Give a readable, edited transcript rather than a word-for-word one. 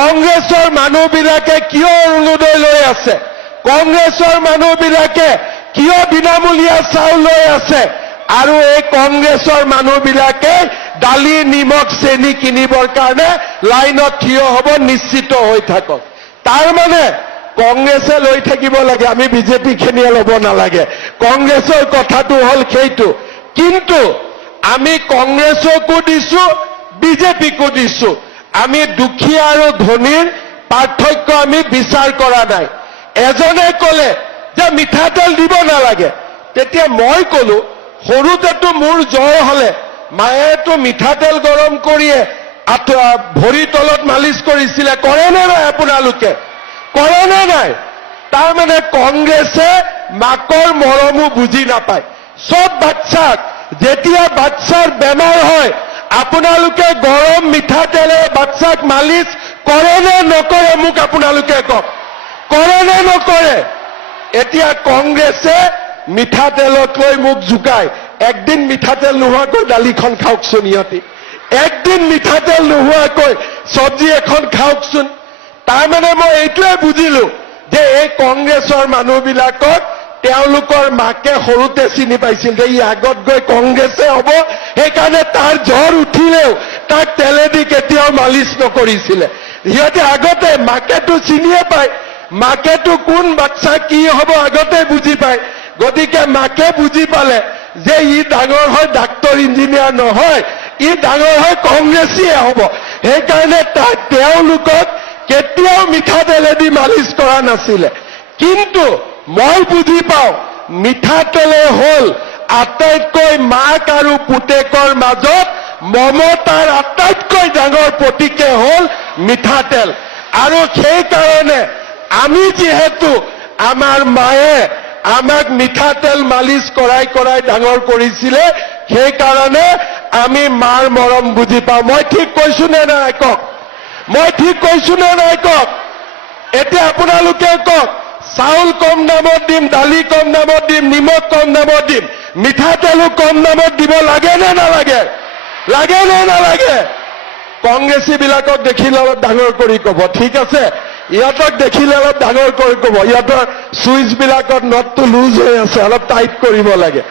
কংগ্ৰেছৰ মানুহবিলাকে কিয় অৰুণোদয় লৈ আছে? কংগ্ৰেছৰ মানুহবিলাকে কিয় বিনামূলীয়া চাউল লৈ আছে? আৰু এই কংগ্ৰেছৰ মানুহবিলাকে দালি নিমখ চেনি কিনিবৰ কাৰণে লাইনত থিয় হ'ব, নিশ্চিত হৈ থাকক। তাৰ মানে কংগ্ৰেছে লৈ থাকিব লাগে, আমি বিজেপি খিনিয়ে ল'ব নালাগে। কংগ্ৰেছৰ কথাটো হ'ল সেইটো। কিন্তু আমি কংগ্ৰেছকো দিছো, বিজেপিকো দিছো। আমি দুখীয়া আৰু ধনীৰ পাৰ্থক্য আমি বিচাৰ কৰা নাই। এজনে ক'লে যে মিঠাতেল দিব নালাগে, তেতিয়া মই ক'লো সৰুতেতো মোৰ জ্বৰ হলে মায়েতো মিঠাতেল গৰম কৰিয়ে ভৰি তলত মালিচ কৰিছিলে। কৰে নে নাই আপোনালোকে? কৰে নে নাই? তাৰমানে কংগ্ৰেছে মাকৰ মৰমো বুজি নাপায়। চব বাচ্চাক যেতিয়া বাচ্চাৰ বেমাৰ হয় আপোনালোকে গৰম মিঠাতেলে বাচ্চাক মালিচ কৰে নে নকৰে? মোক আপোনালোকে কওক, কৰে নে নকৰে? এতিয়া কংগ্ৰেছে মিঠাতেলক লৈ মোক জোকায়। একদিন মিঠাতেল নোহোৱাকৈ দালিখন খাওকচোন, ইহঁতি একদিন মিঠাতেল নোহোৱাকৈ চব্জি এখন খাওকচোন। তাৰমানে মই এইটোৱে বুজিলো যে এই কংগ্ৰেছৰ মানুহবিলাকক তেওঁলোকৰ মাকে সৰুতে চিনি পাইছিল যে ই আগত গৈ কংগ্ৰেছে হ'ব, সেইকাৰণে তাৰ জ্বৰ উঠিলেও তাক তেলেদি কেতিয়াও মালিচ নকৰিছিলে। সিহঁতে আগতে মাকেতো চিনিয়ে পায়, মাকেতো কোন বাচ্চা কি হ'ব আগতে বুজি পায়। গতিকে মাকে বুজি পালে যে ই ডাঙৰ হয় ডাক্তৰ ইঞ্জিনিয়াৰ নহয়, ই ডাঙৰ হয় কংগ্ৰেছীয়ে হ'ব। সেইকাৰণে তেওঁলোকক কেতিয়াও মিঠাতেলেদি মালিচ কৰা নাছিলে। কিন্তু মই বুজি পাওঁ মিঠাতেলে হ'ল আটাইতকৈ মাক আৰু পুতেকৰ মাজত মমতাৰ আটাইতকৈ ডাঙৰ প্ৰতীকে হ'ল মিঠাতেল। আৰু সেইকাৰণে আমি যিহেতু আমাৰ মায়ে আমাক মিঠাতেল মালিচ কৰাই কৰাই ডাঙৰ কৰিছিলে, সেইকাৰণে আমি মাৰ মৰম বুজি পাওঁ। মই ঠিক কৈছো নে নাই কওক? মই ঠিক কৈছো নে নাই কওক? এতিয়া আপোনালোকে কওক, চাউল কম দামত দিম, দালি কম দামত দিম, নিমখ কম দামত দিম, মিঠাতেলো কম দামত দিব লাগে নে নালাগে? লাগে নে নালাগে? কংগ্ৰেছী বিলাকক দেখিলে অলপ ডাঙৰ কৰি কব, ঠিক আছে? ইহঁতক দেখিলে অলপ ডাঙৰ কৰি কব, ইহঁতৰ চুইচ বিলাকত নটটো লুজ হৈ আছে, অলপ টাইট কৰিব লাগে।